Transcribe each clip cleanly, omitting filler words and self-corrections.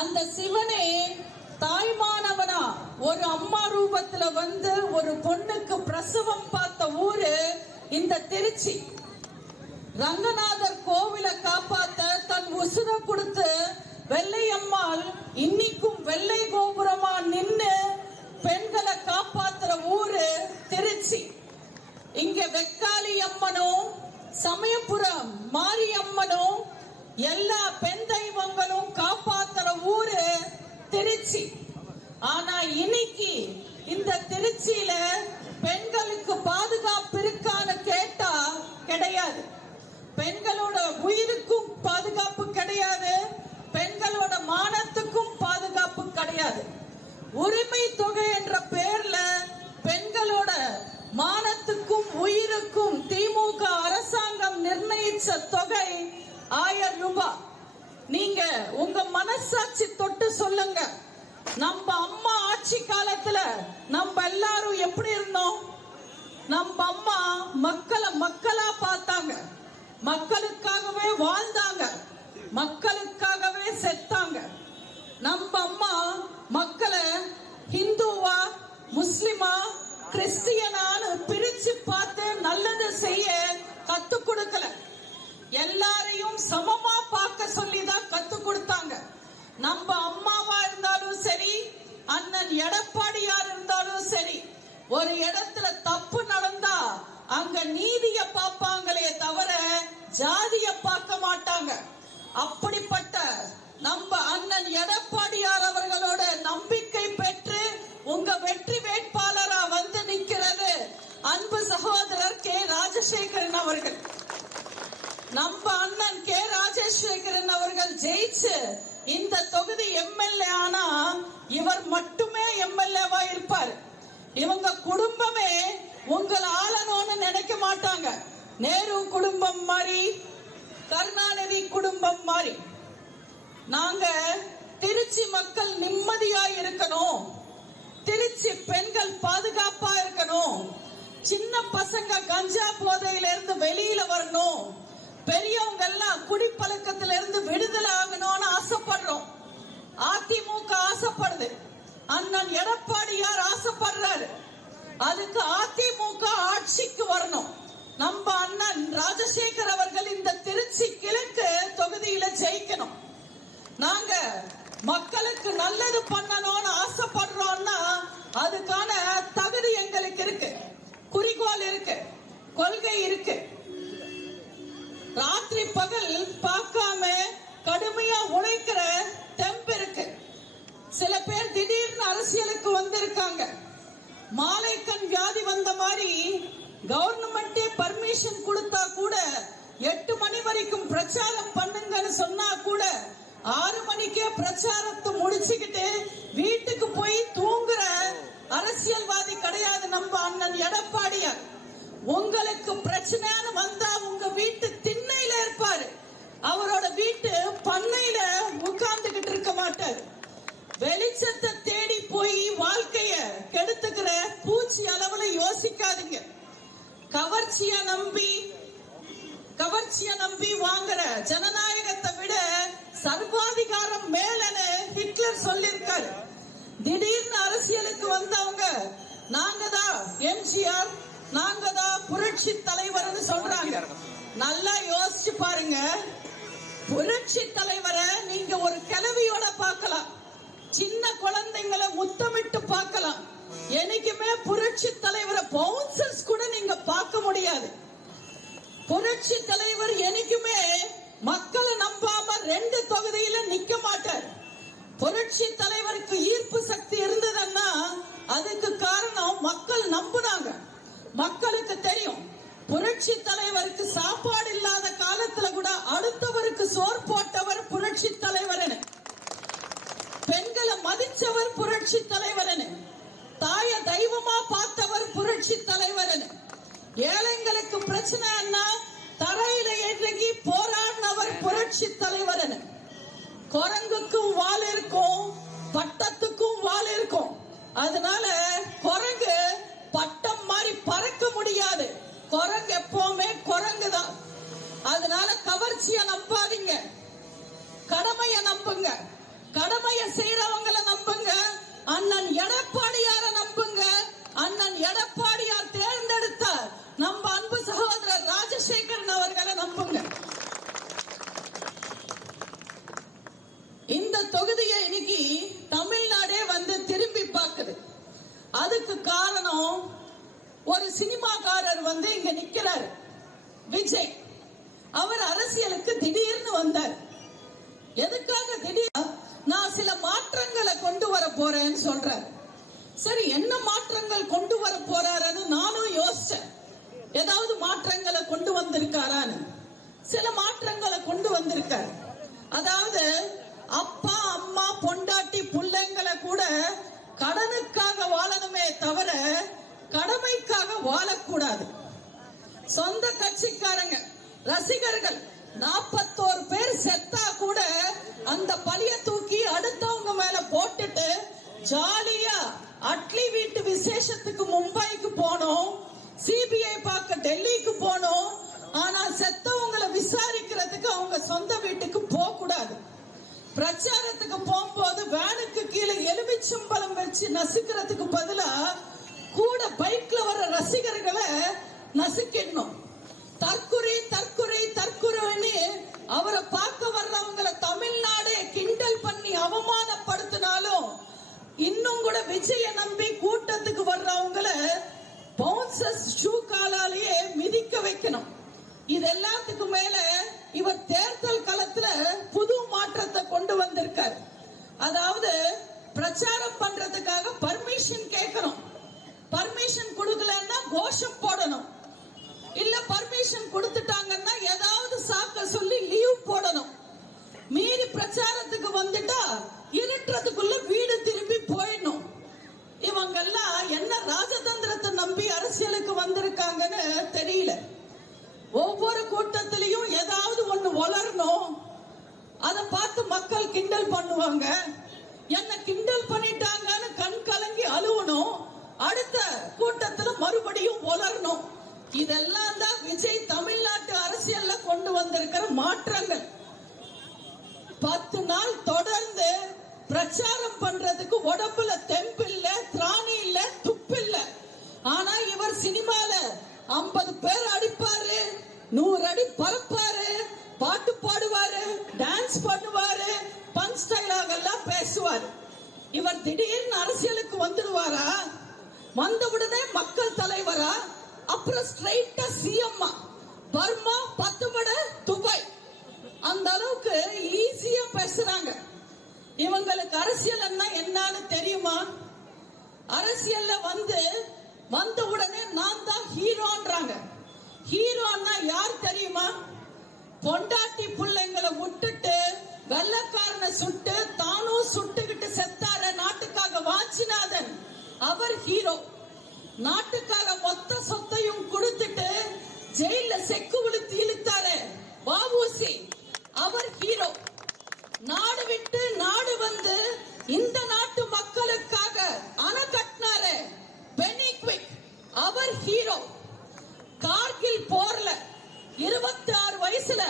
அந்த சிவனே தாய்மானவனா ஒரு அம்மா ரூபத்துல வந்து ஒரு பொண்ணுக்கு பிரசவம் பார்த்த ஊரு இந்த திருச்சி. ரங்கநாதர் கோவிலை காப்பாத்த தன் உசுர கொடுத்து வெள்ளையம்மாள் இன்னைக்கும் வெள்ளை கோபுரமா நின்னு பெண்களை காப்பாத்துற ஊரு திருச்சி. இங்க வெக்காளி அம்மனும் சமயபுரம் மாரியம்மனும் எல்லா பெண் தெய்வங்களும் காப்பாத்துற ஊரு திருச்சி. ஆனா இன்னைக்கு இந்த திருச்சியில பெண்களுக்கு பாதுகாப்பு இருக்கான்னு கேட்டா கிடையாது. பெண்களோட உயிருக்கும் பாதுகாப்பு கிடையாது, பெண்களோட மானத்துக்கும் பாதுகாப்பு கிடையாது. உரிமை தொகை என்ற பெயர்ல பெண்களோட மானத்துக்கும் உயிருக்கும் திமுக அரசாங்கம் நிர்ணயிச்ச தொகை 1000 ரூபாய். நீங்க உங்க மனசாட்சி தொட்டு சொல்லுங்க, நம்ம அம்மா ஆட்சி காலத்துல நம்ம எல்லாரும் எப்படி இருந்தோம்? நம்ம அம்மா மக்களை மக்களா பார்த்தாங்க, மக்களுக்காகவே வாழ்ந்தாங்க, மக்களுக்காகவே செத்தாங்க. நம்ம அம்மா மக்களை ஹிந்துவா முஸ்லிமா கிறிஸ்டியனான்னு பிரிச்சு பார்த்து நல்லது செய்ய கத்து கொடுக்கல. எல்லாரையும் சமமா பார்க்க சொல்லிதான் கத்து கொடுத்தாங்க. நம்ம அம்மாவா இருந்தாலும் சரி, அண்ணன் எடப்பாடியார் இருந்தாலும் சரி, ஒரு இடத்துல தப்பு நடந்தா அங்க நீதிய பார்ப்பாங்களே தவிர ஜாதிய பார்க்க மாட்டாங்க. அப்படிப்பட்ட நம்ம அண்ணன் எடப்பாடியார் அவர்களோட நம்பிக்கை பெற்று உங்க வெற்றி வேட்பாளரா வந்து நிக்கிறது அன்பு சகோதரர் கே ராஜசேகரன் அவர்கள். நம்ம அண்ணன் கே ராஜசேகரன் அவர்கள் ஜெயிச்சு இந்த தொகுதி எம்எல்ஏ ஆனா இவர் மட்டுமே எம்எல்ஏவா இருப்பார். இவங்க குடும்பமே உங்களை ஆளணும்னு நினைக்க மாட்டாங்க. நேரு குடும்பம் மாதிரி, கருணாநிதி குடும்பம் மாதிரி. நாங்க திருச்சி மக்கள் நிம்மதியா இருக்கணும், திருச்சி பெண்கள் பாதுகாப்பா இருக்கணும், சின்ன பசங்க கஞ்சா போதையில இருந்து வெளியில வரணும், பெரியவங்க எல்லாம் குடிப்பழக்கத்தில இருந்து விடுதலை ஆகணும்னு ஆசைப்படுறோம். அதிமுக ஆசைப்படுது, அண்ணன் எடப்பாடியார் ஆசைப்படுறாரு. அதுக்கு அதிமுக ஆட்சிக்கு வரணும். நம்ம அண்ணன் ராஜசேகர் அவர்கள் இந்த திருச்சி கிழக்கு தொகுதியில ஜெயிக்கணும். நாங்க மக்களுக்கு நல்லது பண்ணணும்னு ஆசைப்படுறோம்னா அதுக்கான தகுதி எங்களுக்கு இருக்கு, குறிக்கோள் இருக்கு, கொள்கை இருக்கு. ராத்திரி பகல் பார்க்காம கடுமையா உழைக்கிற தெம்பு இருக்கு. சில பேர் திடீர்னு அரசியலுக்கு வந்திருக்காங்க. மாலைக்கண் வியாதி வந்த மாதிரி கவர்மெண்டே பர்மிஷன் கொடுத்தா கூட 8 மணி வரைக்கும் பிரச்சாரம் பண்ணுங்கன்னு சொன்னா கூட 6 மணிக்கே பிரச்சாரத்தை முடிச்சுக்கிட்டு வீட்டுக்கு போய் தூங்குற அரசியல்வாதி கிடையாது நம்ம அண்ணன் எடப்பாடியார். உங்களுக்கு பிரச்சனைன்னு வந்தா உங்க வீட்டு திண்ணையில இருப்பாரு, அவரோட வீட்டு பண்ணையில உட்கார்ந்துகிட்டு இருக்க மாட்டாரு. வெளிச்சத்தை தேடி போய் வாழ்க்கைய கெடுத்துக்கிற பூச்சி அளவுல யோசிக்காதீங்க. கவர்ச்சிய நம்பி வாங்குற ஜனநாயகத்தை விட சர்வாதிகாரம் மேலன்னு ஹிட்லர் சொல்லிருக்காரு. திடீர்னு அரசியலுக்கு வந்தவங்க நாங்க தான் எம்ஜிஆர், நாங்க தான் புரட்சி தலைவர்னு சொல்றாங்க. நல்லா யோசிச்சு பாருங்க, புரட்சி தலைவரை நீங்க ஒரு கிழவியோட பார்க்கலாம், சின்ன குழந்தைங்களை முத்தமிட்டு பார்க்கலாம். என்னைக்குமே புரட்சி தலைவரை பவுன்சர்ஸ் கூட நீங்க பார்க்க முடியாது. புரட்சி தலைவர் என்னைக்குமே மக்களை நம்பாம 2 தொகுதியில நிக்க மாட்டார். புரட்சி தலைவருக்கு ஈர்ப்பு சக்தி இருந்ததுன்னா அதுக்கு காரணம் மக்கள் நம்புனாங்க. மக்களுக்கு தெரியும் புரட்சி தலைவருக்கு சாப்பாடு இல்லாத காலத்துல கூட அடுத்தவருக்கு சோறு போட்டவர் புரட்சி தலைவர், பெண்களை மதிச்சவர் புரட்சி தலைவர், தாய தெய்வமா பார்த்தவர் புரட்சி தலைவர், ஏழைங்களுக்கு பிரச்சனைன்னா தரையில ஏற்றி போராடினவர் புரட்சி தலைவர். குரங்குக்கும் வால் இருக்கும், பட்டத்துக்கும் வால் இருக்கும். அதனால குரங்கு பட்டம் மாதிரி பறக்க முடியாது, குரங்கு எப்பவுமே குரங்கு தான். அதனால கவர்ச்சிய நம்பாதீங்க, கடமைய நம்புங்க. கடமை இந்த தொகுதியை இன்னைக்கு தமிழ்நாடே வந்து திரும்பி பார்க்குது. அதுக்கு காரணம் ஒரு சினிமாக்காரர் வந்து இங்க நிக்கிறார், விஜய். அவர் அரசியலுக்கு திடீர்னு வந்தார். எதுக்காக திடீர்? நான் சில மாற்றங்களை கொண்டு வர போறேன்னு சொல்றார். சரி, என்ன மாற்றங்கள் கொண்டு வர போறாருன்னு நானும் யோசிச்சேன். ஏதாவது மாற்றங்களை கொண்டு வந்திருக்காரான்னு. சில மாற்றங்களை கொண்டு வந்திருக்கார். அதாவது அப்பா அம்மா பொண்டாட்டி பிள்ளைங்களை கூட கடனுக்காக வாழணுமே தவிர கடமைக்காக வாழக்கூடாது. சொந்த கட்சிக்காரங்க ரசிகர்கள் 41 பேர் செத்தா கூட அந்த பழிய தூக்கி அடுத்தவங்க மேல போட்டுட்டு ஜாலியா அட்லி வீட்டு விசேஷத்துக்கு மும்பைக்கு போனோம், சிபிஐ பார்க்க டெல்லிக்கு போனோம். ஆனா செத்தவங்களை விசாரிக்கிறதுக்கு அவங்க சொந்த வீட்டுக்கு போக கூடாது. பிரச்சாரத்துக்கு போகும்போது வேனுக்கு கீழே எலுமிச்சம்பழம் வச்சு நசுக்கிறதுக்கு பதிலா கூட பைக்ல வர ரசிகர்களை நசுக்கிடணும். தற்குறி தற்குறி தற்குறின்னு அவரை பார்க்க வர்றவங்களை தமிழ்நாடே கிண்டல் பண்ணி அவமானப்படுத்தினாலும் இன்னும் கூட விஜய நம்பி கூட்டத்துக்கு வர்றவங்கள பவுன்சர்ஸ் ஷூ காலாலேயே மிதிக்க வைக்கணும். இது எல்லாத்துக்கும் மேல இவர் தேர்தல் களத்துல புது மாற்றத்தை கொண்டு வந்திருக்கார். அதாவது பிரச்சாரம் பண்றதுக்காக பர்மிஷன் கேட்கணும். பர்மிஷன் கொடுக்கலன்னா கோஷம் போடணும். இல்ல பர்மிஷன் கொடுத்துட்டாங்கன்னா ஏதாவது சாக்க சொல்லி லீவ் போடணும். மீறி பிரச்சாரத்துக்கு வந்துட்டா இருட்டுறதுக்குள்ள வீடு திரும்பி போயிடணும். இவங்கெல்லாம் என்ன ராஜதந்திரத்தை நம்பி அரசியலுக்கு வந்திருக்காங்கன்னு தெரியல. ஒவ்வொரு கூட்டத்திலையும் ஏதாவது ஒண்ணு வளரணும். அதை பார்த்து மக்கள் கிண்டல் பண்ணுவாங்க. என்ன கிண்டல் பண்ணிட்டாங்கன்னு கண் கலங்கி அழுவணும். அடுத்த கூட்டத்துல மறுபடியும் வளரணும். இதெல்லாம் தான் விஜய் தமிழ்நாட்டு அரசியல்ல கொண்டு வந்திருக்கிற மாற்றங்கள். 10 நாள் தொடர்ந்து பிரச்சாரம் பண்றதுக்கு உடம்புல தெம்பு இல்ல, திராணி இல்ல, துப்பு இல்ல. ஆனா இவர் சினிமால 50 பேர் அடிப்பாரு, 100 அடி பறப்பாரு, பாட்டு பாடுவாரு, டான்ஸ் பண்ணுவாரு, பஞ்ச் டைலாக் எல்லாம் பேசுவாரு. இவர் திடீர்னு அரசியலுக்கு வந்துடுவாரா? வந்த உடனே மக்கள் தலைவரா? அப்புறம் ஸ்ட்ரைட்டா சிஎம். பர்மா 10 மடை துபாய். அந்த அளவுக்கு ஈஸியா பேசுறாங்க. இவங்களுக்கு அரசியல் என்னன்னு தெரியுமா? அரசியல்ல வந்த உடனே நான் தான் ஹீரோன்றாங்க. ஹீரோன்னா யார் தெரியுமா? பொண்டாட்டி பிள்ளைங்களை விட்டுட்டு வெள்ளக்காரனை சுட்டு தானும் சுட்டுக்கிட்டு செத்தார நாட்டுக்காக வாஞ்சிநாதன், அவர் ஹீரோ. நாட்டுக்காக மொத்த சொத்தையும் கொடுத்துட்டு ஜெயில செக்கு விழுத்து இழுத்தாரு வஉசி, அவர் ஹீரோ. நாடு விட்டு நாடு வந்து இந்த நாட்டு மக்களுக்காக அணை கட்டினாரு பெனிக்விக், அவர் ஹீரோ. கார்கில் போர்ல 26 வயசுல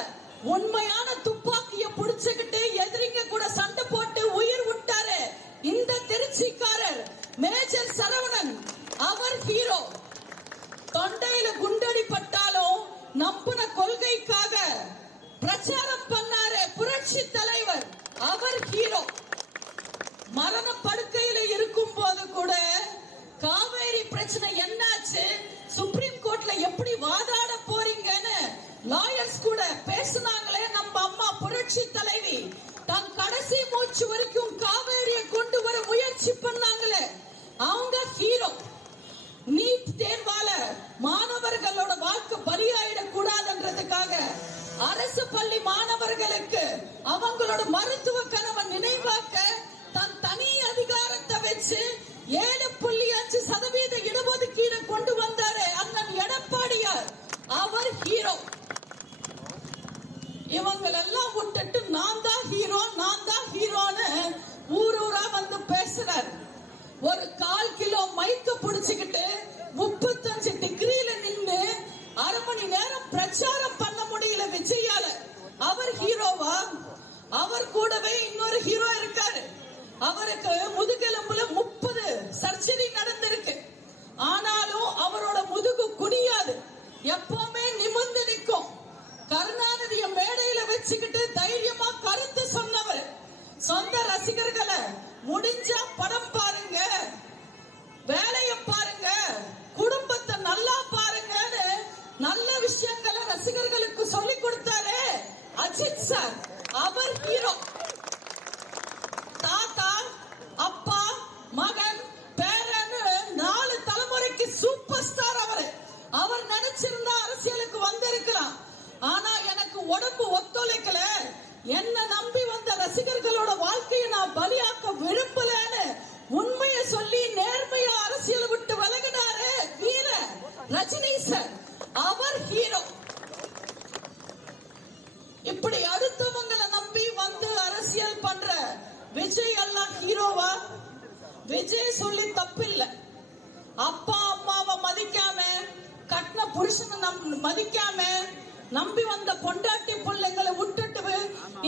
உண்மையான துப்பாக்கிய புடிச்சுக்கிட்டு எதிரிங்க கூட சண்டை போட்டு உயிர் விட்டாரு இந்த திருச்சிக்காரர் மேஜர் சரவணன், அவர் ஹீரோ. தொண்டையில குண்டடி பட்டாலும் நம்பின கொள்கைக்காக பிரச்சாரம் பண்ணாரு புரட்சி தலைவர், அவர் ஹீரோ. மரண படுக்கையில இருக்கும் போது கூட காவேரி பிரச்சனை என்னாச்சு, சுப்ரீம் கோர்ட்ல எப்படி வாதாட போறீங்கன்னு லாயர்ஸ் கூட பேசினாங்களே நம்ம அம்மா புரட்சி தலைவி. தன் கடைசி மூச்சு வரைக்கும் காவேரியை கொண்டு வர முயற்சி பண்ணாங்களே, அவங்க ஹீரோ. நீட் தேர்வால மாணவர்களோட வாழ்க்கை பலியாயிடக் கூடாதுன்றதுக்காக அரசு பள்ளி மாணவர்களுக்கு அவங்களோட மருத்துவ கனவை நினைவாக்க தன் தனி அதிகாரத்தை வச்சு 7.5% இடஒதுக்கீடு கொண்டு வந்தாரு அண்ணன் எடப்பாடியார், அவர் ஹீரோ. இவங்களெல்லாம் விட்டுட்டு நான் தான் ஹீரோ, நான் தான் ஹீரோன்னு ஊரூரா வந்து பேசுறாரு. ஒரு 1/4 கிலோ மைக்க புடிச்சுக்கிட்டு 35 டிகிரியில நின்று 1/2 மணி நேரம் பிரச்சாரம் பண்ண முடியல விஜயால. அவர் ஹீரோவா? அவர் கூடவே இன்னொரு ஹீரோ இருக்காரு. அவருக்கு முதுகெலும்புல 30 சர்ஜரி நடந்திருக்கு. ஆனாலும் அவரோட முதுகு குனியாது, எப்பவுமே நிமிர்ந்து நிற்கும். கருணாநிதிய மேடையில வச்சுக்கிட்டு தைரியமா கருத்து சொன்னவர். சொந்த முடிஞ்சா படம் பாருங்க, வேலைய பாருங்க, குடும்பத்தை நல்லா பாருங்கன்னு நல்ல விஷயங்களை ரசிகர்களுக்கு சொல்லி கொடுத்தாரு அஜித் சார். அவர் ஹீரோ. தாத்தா, அப்பா, மகன், பேரன்னு 4 தலைமுறைக்கு சூப்பர் ஸ்டார் அவரு. அவர் நினைச்சிருந்தா அரசியலுக்கு வந்திருக்கலாம். ஆனா எனக்கு உடம்பு ஒத்துழைக்கல, என்ன நம்பி வந்த ரசிகர்களோட வாழ்க்கையை நான் பலியாக்க விரும்பலன்னு உண்மையை சொல்லி நேர்மையா அரசியல் விட்டு விலகினாரு வீர ரஜினி சார். அவர் ஹீரோ. இப்படி அடுத்தவங்களை நம்பி வந்து அரசியல் பண்ற விஜய் எல்லாம் ஹீரோவா? விஜய் சொல்லி தப்பில்ல. அப்பா அம்மாவை மதிக்காம, கட்டின புருஷனை மதிக்காம, நம்பி வந்த பொண்டாட்டி பிள்ளைங்களை விட்டுட்டு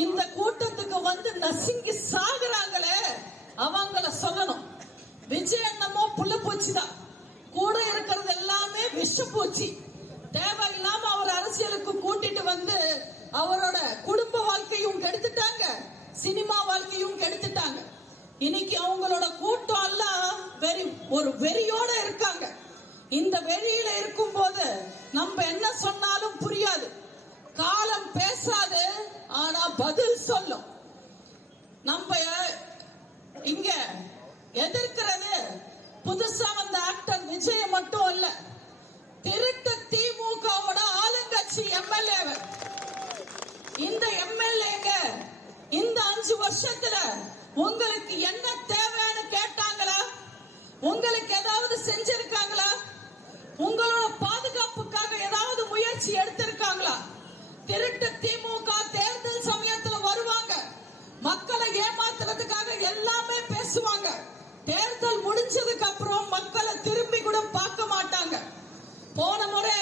இந்த கூட்டத்துக்கு வந்து நசுங்கி சாகுறாங்களே, அவங்கள சொல்லணும். விஜய் என்னமோ புள்ள பூச்சிதான், கூட இருக்கிறது எல்லாமே விஷ பூச்சி. தேவையில்லாம அவர் அரசியலுக்கு கூட்டிட்டு வந்து அவரோட குடும்ப வாழ்க்கையும் கெடுத்துட்டாங்க, சினிமா வாழ்க்கையும் கெடுத்துட்டாங்க. இன்னைக்கு அவங்களோட கூட்டம் எல்லாம் ஒரு வெறியோட இருக்காங்க. இந்த வெறியில இருக்கும் போது நம்ம என்ன சொன்னாலும் புரியாது. காலம் பேசாது, ஆனா பதில் சொல்லும். நம்ம இங்க எதிர்க்கிறது புதுசா வந்த ஆக்டர் விஜய் மட்டும் இல்ல, திருட்டு திமுகவோட ஆளுங்கட்சி எம்எல்ஏ. இந்த எம்எல்ஏங்க இந்த 5 வருஷத்துல உங்களுக்கு என்ன தேவைன்னு கேட்டாங்களா? உங்களுக்கு ஏதாவது செஞ்சிருக்காங்களா? உங்களோட பாதுகாப்புக்காக ஏதாவது முயற்சி எடுத்திருக்காங்களா? திருட்டு திமுக தேர்தல் சமயத்துல வருவாங்க, மக்களை ஏமாத்துறதுக்காக எல்லாமே பேசுவாங்க. தேர்தல் முடிஞ்சதுக்கு அப்புறம் மக்களை திரும்பி கூட பார்க்க மாட்டாங்க. போன முறை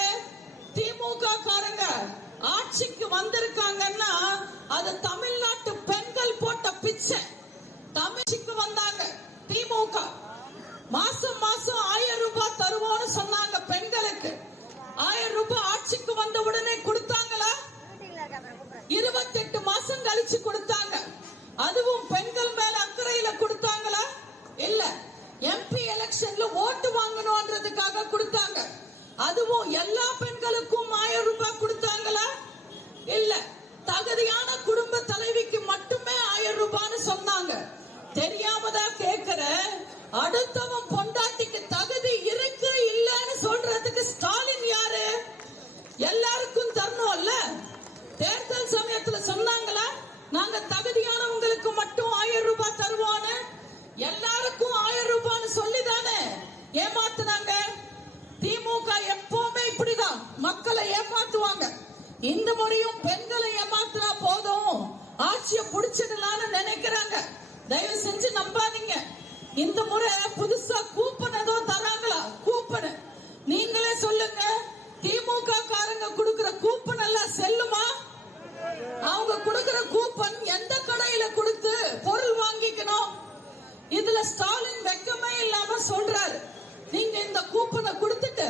திமுக காரங்க ஆட்சிக்கு வந்திருக்காங்கன்னா அது தமிழ்நாட்டு பெண்கள் போட்ட பிச்சை. தமிழ்ச்சிக்கு வந்தாங்க திமுக, மாசம் மாசம் 1000 ரூபாய் தருவோம்னு சொன்னாங்க பெண்களுக்கு. 1000 ரூபாய் ஆட்சிக்கு வந்த உடனே கொடுத்தாங்களா? 28 மாசம் கழிச்சு கொடுத்தாங்க. அதுவும் பெண்கள் மேல அக்கறையில கொடுத்தாங்களா? இல்ல. எம்பி எலெக்ஷன்ல ஓட்டு வாங்கணும்ன்றதுக்காக கொடுத்தாங்க. அதுவும் எல்லா பெண்களுக்கும் 1000 ரூபாய் கொடுத்தாங்களா? இல்ல. தகுதியான குடும்ப தலைவிக்கு மட்டுமே 1000 ரூபாய்னு சொன்னாங்க. தெரியாம தான் கேக்குற, அடுத்தவன் பொண்டாட்டிக்கு தகுதி இருக்கு இல்லன்னு சொல்றதுக்கு ஸ்டாலின் யாரு? எல்லாருக்கும் தரணும்ல. தேர்தல் சமயத்துல சொன்னாங்களா நாங்க தகுதியானவங்களுக்கு மட்டும் 1000 ரூபாய் தருவோன்னு? எல்லாருக்கும் 1000 ரூபாய்னு சொல்லிதானே ஏமாத்துனாங்க. திமுக எப்பவுமே இப்படிதான் மக்களை ஏமாத்துவாங்க. இந்த முறையும் பெண்களை ஏமாத்தினா போதும், ஆட்சியை புடிச்சிடலாம்னு நினைக்கிறாங்க. தயவு செஞ்சு நம்பாதீங்க. இந்த முறை புதுசா கூப்பன் ஏதோ தராங்களா? கூப்பன் நீங்களே சொல்லுங்க. திமுக காரங்க கொடுக்கிற கூப்பன் எல்லாம் செல்லுமா? அவங்க கொடுக்கிற கூப்பன் எந்த கடையில கொடுத்து பொருள் வாங்கிக்கணும்? இதுல ஸ்டாலின் வெக்கமே இல்லாம சொல்றாரு, நீங்க இந்த கூப்பனை கொடுத்துட்டு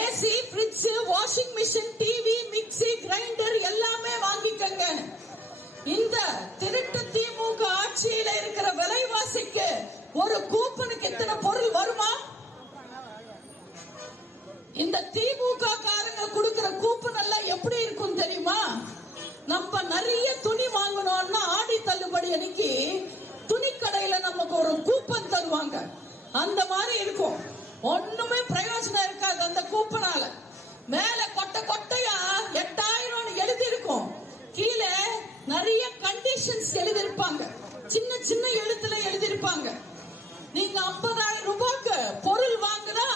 AC, fridge, washing machine, TV, mixie, grinder எல்லாமே வாங்கிக்கங்க. இந்த திருட்டு திமுக ஆட்சியில இருக்கிற விலைவாசிக்கு ஒரு கூப்பனுக்கு எத்தனை பொருள் வருமா? இந்த திமுக காரங்க கொடுக்கிற கூப்பன் எல்லாம் எப்படி இருக்கும் தெரியுமா? நம்ம நிறைய துணி வாங்கணும்னா ஆடி தள்ளுபடி அன்னைக்கு துணி கடையில நமக்கு ஒரு கூப்பன் தருவாங்க. அந்த மாதிரி இருக்கும். ஒண்ணுமே பிரயோஜனம் இருக்காது அந்த கூப்பனால. மேல கொட்டை கொட்டையா 8000 எழுதி இருக்கும், கீழே நிறைய கண்டிஷன்ஸ் எழுதிருப்பாங்க, சின்ன சின்ன எழுத்துல எழுதிருப்பாங்க. நீங்க 50,000 ரூபாய்க்கு பொருள் வாங்கினா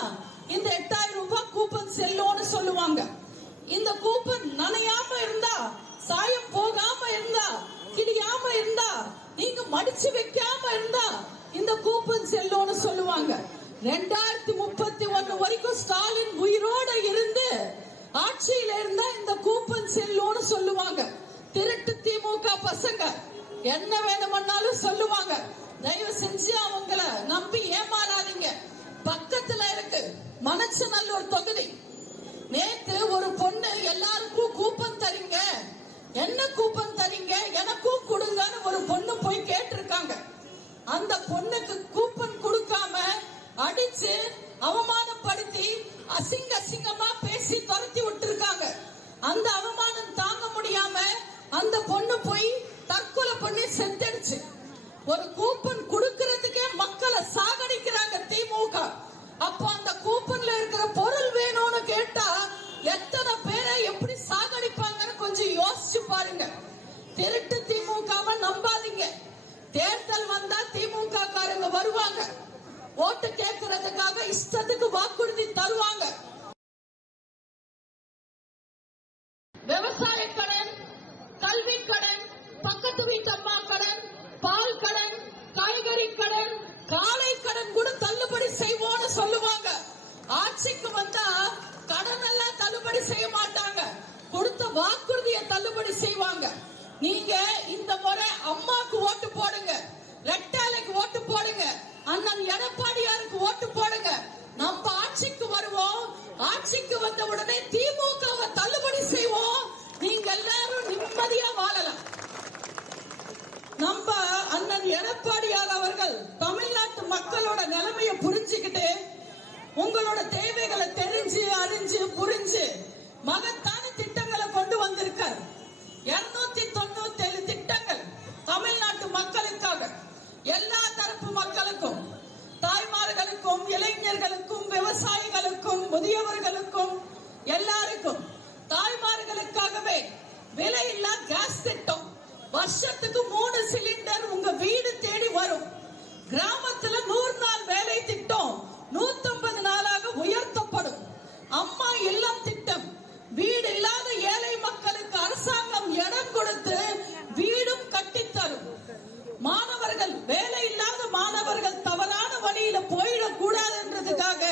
இந்த 8000 ரூபாய் கூப்பன் செல்லும்னு சொல்லுவாங்க. இந்த கூப்பன் நனையாம இருந்தா, சாயம் போகாம இருந்தா, கிழியாம இருந்தா, நீங்க மடிச்சு வைக்காம இருந்தா இந்த கூப்பன் செல்லும்னு சொல்லுவாங்க. 2031 வரைக்கும் ஸ்டாலின் உயிரோட இருந்து ஆட்சியில இருந்தா இந்த கூப்பன் செல்லும்னு சொல்லுவாங்க. திருட்டு திமுக பசங்க என்ன வேணும்னாலும் சொல்லுவாங்க. தயவு செஞ்சு அவங்கள நம்பி ஏமாறாதீங்க. பக்கத்துல இருக்கு மணச்சநல்லூர் தொகுதி. நேத்து ஒரு பொண்ணு எல்லாருக்கும் கூப்பன் தரீங்க, என்ன கூப்பன் தரீங்க, எனக்கும் கொடுங்கன்னு ஒரு பொண்ணு போய் கேட்டிருக்காங்க. அந்த பொண்ணு ஒரு கூப்பன் கொடுக்கறதுக்கே மக்களை சாகடிக்கிறாங்க திமுக. அப்போ அந்த கூப்பன்ல இருக்கிற பொருள் வேணும்னு கேட்டா எத்தனை பேரை எப்படி சாகடிப்பாங்கன்னு கொஞ்சம் யோசிச்சு பாருங்க. திருட்டு திமுகவை நம்பாதீங்க. தேர்தல் வந்தா திமுக காரங்க வருவாங்க, ஓட்டு கேட்கறதுக்காக இஷ்டத்துக்கு வாக்குறுதி தருவாங்க. விவசாய கடன், கல்வி கடன், பக்கத்து வீட்டு அம்மா கடன், பால் கடன், காய்கறி கடன், காலை கடன் கூட தள்ளுபடி செய்வோம்னு சொல்லுவாங்க. ஆட்சிக்கு வந்தா கடன் எல்லாம் தள்ளுபடி செய்ய மாட்டாங்க, கொடுத்த வாக்குறுதியை தள்ளுபடி செய்வாங்க. நீங்க இந்த முறை அம்மாக்கு ஓட்டு போடுங்க, ரெட்டாலைக்கு ஓட்டு போடுங்க, அண்ணன் எடப்பாடியாருக்கு ஓட்டு போடுங்க. நம்ம ஆட்சிக்கு வருவோம். ஆட்சிக்கு வந்த உடனே திமுகவை தள்ளுபடி செய்வோம். நீங்க எல்லாரும் நிம்மதியா வாழலாம். நம்ம அண்ணன் எடப்பாடியார் அவர்கள் தமிழ்நாட்டு மக்களோட நிலைமையை புரிஞ்சுக்கிட்டு உங்களோட தேவைகளை தெரிஞ்சு அறிஞ்சு புரிஞ்சு மகத்தான திட்டங்களை கொண்டு வந்திருக்கார். 297 திட்டங்கள் தமிழ்நாட்டு மக்களுக்காக, எல்லா தரப்பு மக்களுக்கும், தாய்மார்களுக்கும், இளைஞர்களுக்கும், விவசாயிகளுக்கும், முதியவர்களுக்கும், எல்லாருக்கும். தாய்மார்களுக்காகவே விலையில்லா கேஸ் திட்டம், வருஷத்துக்கு 3 சிலிண்டர் உங்க வீடு தேடி வரும். கிராமத்துல 100 நாள் வேலை திட்டம் 150 நாளாக உயர்த்தப்படும். அம்மா இல்லம் திட்டம், வீடு இல்லாத ஏழை மக்களுக்கு அரசாங்கம் இடம் கொடுத்து வீடும் கட்டித்தரும். மாணவர்கள், வேலை இல்லாத மாணவர்கள் தவறான வழியில போயிடக்கூடாதுன்றதுக்காக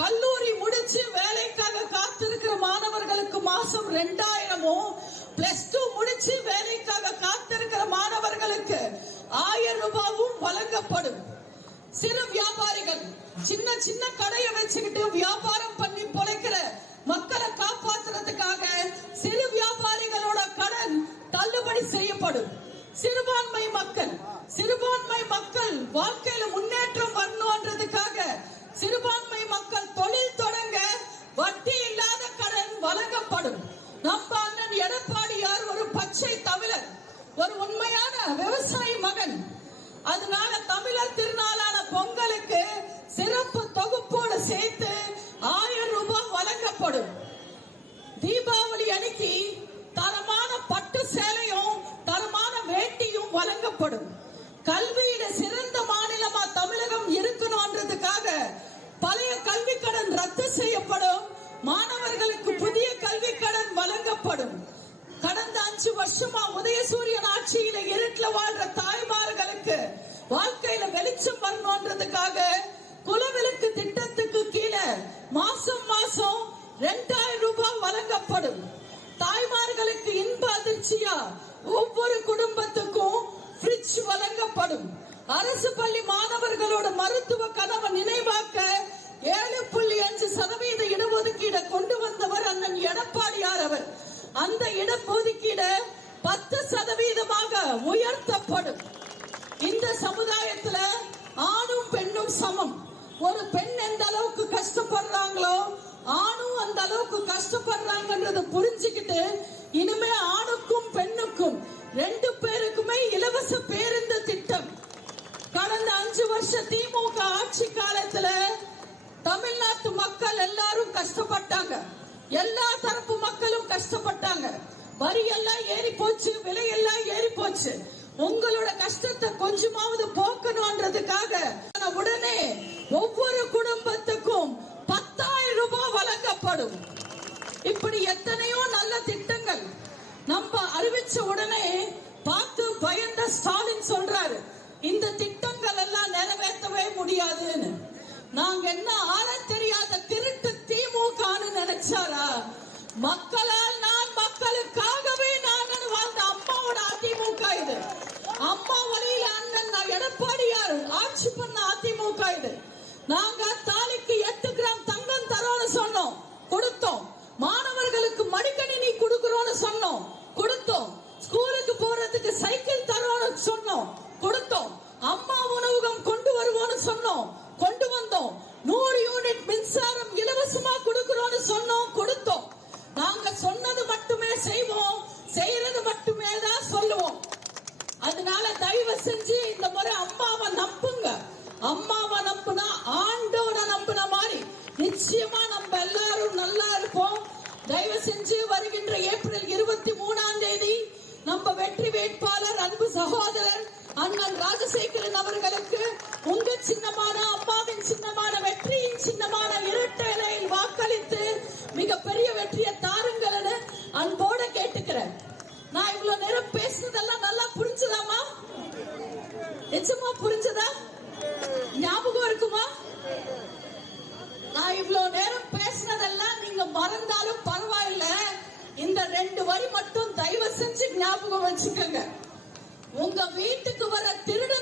கல்லூரி முடிச்சு வேலைக்காக காத்திருக்கிற மாணவர்களுக்கு மாசம் 2000, +2 முடிச்சு வேலைக்காக காத்திருக்கிற மாணவர்களுக்கு 1000 ரூபாயும் வழங்கப்படும். சிறு வியாபாரிகள், சின்ன சின்ன கடையை வச்சுக்கிட்டு வியாபாரம் பண்ணி பொழைக்கிற மக்களை காப்பாற்றுறதுக்காக சிறு வியாபாரிகளோட கடன் தள்ளுபடி செய்யப்படும். சிறுபான்மை மக்கள் வாழ்க்கையில முன்னேற்றம் வரணும்ன்றதுக்காக சிறுபான்மை மக்கள் தொழில் தொடங்க வட்டி இல்லாத கடன் வழங்கப்படும். நம்ம அண்ணன் எடப்பாடியார் ஒரு பச்சை தமிழர், ஒரு உண்மையான விவசாயி மகன். அதனால தமிழர் திருநாளான பொங்கலுக்கு சிறப்பு தொகுப்போடு சேர்த்து 1000 ரூபாய் வழங்கப்படும். தீபாவளி அன்னைக்கு தரமான பட்டு சேலையும் தரமான வேட்டியும் வழங்கப்படும். கல்வியில சிறந்த மாநிலமா தமிழகம் இருக்கணும்ன்றதுக்காக பழைய கல்வி கடன் ரத்து செய்யப்படும். மாணவர்களுக்கு புதிய கல்வி கடன் வழங்கப்படும். கடந்த 5 வருஷமா உதயசூரியன் ஆட்சியில இருட்டுல வாழ்ற தாய்மார்களுக்கு வாழ்க்கையில வெளிச்சம் வரணும்ன்றதுக்காக குலவிளக்கு திட்டத்துக்கு கீழே மாசம் 2000 ரூபாய் வழங்கப்படும். தாய்மார்களுக்கு இன்ப அதிர்ச்சியா ஒவ்வொரு குடும்பத்துக்கும் ஃப்ரிட்ஜ் வழங்கப்படும். அரசு பள்ளி மாணவர்களோட மருத்துவ கனவை நினைவாக்க 7.5% இடஒதுக்கீடு கொண்டு வந்தவர் அண்ணன் எடப்பாடியார் அவர். அந்த இடஒதுக்கீடு 10% உயர்த்தப்படும். இந்த சமுதாயத்துல ஆணும் பெண்ணும் சமம். ஒரு பெண் எந்த அளவுக்கு கஷ்டப்படுறாங்களோ ஆணும் அந்த அளவுக்கு கஷ்டப்படுறாங்கன்றத புரிஞ்சுக்கிட்டு இனிமே ஆணுக்கும் பெண்ணுக்கும் 2 பேருக்குமே இலவச பேருந்து திட்டம். கடந்த 5 வருஷ திமுக ஆட்சி காலத்துல தமிழ்நாட்டு மக்கள் எல்லாரும் கஷ்டப்பட்டாங்க. எல்லா தரப்பு மக்களும் கஷ்டப்பட்டாங்க. வரி எல்லாம் ஏறி போச்சு, விலை எல்லாம் ஏறி போச்சு. உங்களோட கஷ்டத்தை கொஞ்சமாவது போக்கணும்ன்றதுக்காக உடனே ஒவ்வொரு குடும்பத்துக்கும் 10,000 ரூபாய் வழங்கப்படும். இப்படி எத்தனையோ நல்ல திட்டங்கள் நம்ம அறிவிச்ச உடனே பார்த்து பயந்த ஸ்டாலின் சொல்றாரு, இந்த திட்டங்கள் எல்லாம் நிறைவேற்றவே முடியாதுன்னு. நாங்க என்ன ஆள தெரியாத திருட்டு திமுகன்னு நினைச்சாரா? மக்களால் நான், மக்களுக்காகவே நான் வாழ்ந்த அம்மாவோட அதிமுக இது. அம்மா வழியில அண்ணன் எடப்பாடியார் ஆட்சி பண்ண அதிமுக இது. நாங்க தாலிக்கு 8 கிராம் தங்கம் தரோம்னு சொன்னோம், கொடுத்தோம். மாணவர்களுக்கு மடிக்கணினி கொடுக்கிறோம்னு சொன்னோம், கொடுத்தோம். ஸ்கூலுக்கு போறதுக்கு சைக்கிள் தரோம்னு சொன்னோம், கொடுத்தோம். அம்மா உணவகம் கொண்டு வருவோம்னு சொன்னோம், கொண்டு வந்தோம். 100 யூனிட் மின்சாரம் இலவசமா கொடுக்கிறோம்னு சொன்னோம், கொடுத்தோம். நாங்க சொன்னது மட்டுமே செய்வோம், செய்யறது மட்டுமே தான் சொல்லுவோம். அதனால தயவு செஞ்சு இந்த முறை ராஜசேகரன் அவர்களுக்கு உங்க சின்னமான, அம்மாவின் சின்னமான, வெற்றியின் சின்னமான இரட்டை இலையில் வாக்களித்து மிகப்பெரிய வெற்றியை தாருங்கள்னு அன்போட கேட்டுக்கிறேன். நான் இவ்வளவு நேரம் பேசுனதெல்லாம் நல்லா புரிஞ்சுதாமா? நிச்சயமா புரிஞ்சதா? ஞாபகம் இருக்குமா? நான் இவ்வளவு நேரம் பேசினதெல்லாம் நீங்க மறந்தாலும் பரவாயில்ல, இந்த 2 வரி மட்டும் தயவு செஞ்சு ஞாபகம் வச்சுக்கோங்க. உங்க வீட்டுக்கு வர திருட